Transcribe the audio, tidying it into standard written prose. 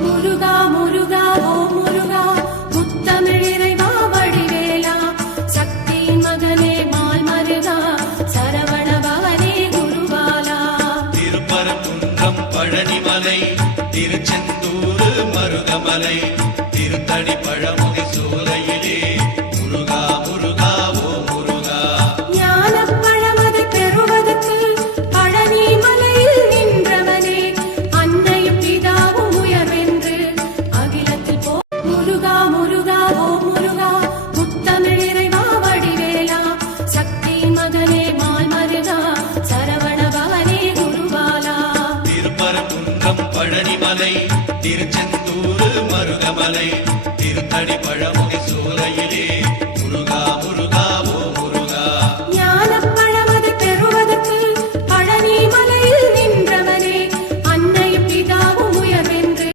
முருகா முருகா ஓ முருகா முத்தமிழ் இறைவா வடிவேலா சக்தியின் மகனே மால் மருகா சரவண பவனே குருவாலா திருப்பரங்குன்றம் பழனிமலை திருச்செந்தூர் மருகமலை திருத்தடி பழமுதி சோலையிலே முருகா முருகா ஓ முருகா ஞானப் பழமதை பெறுவதற்கு பழனி மலையில் நின்றவனே அன்னையும் பிதாவும் உயர்வென்று அகிலத்தில் போ முருகா முருகா ஓ முருகா முத்தமிழ் இறைவா வடிவேலா சக்தியின் மகனே மால் மருகா சரவண பவனே குருவாலா திருப்பரங்குன்றம் பழனிமலை திருச்செந்தூர் மருகமலை திருத்தடி பழமுதி சோலையிலே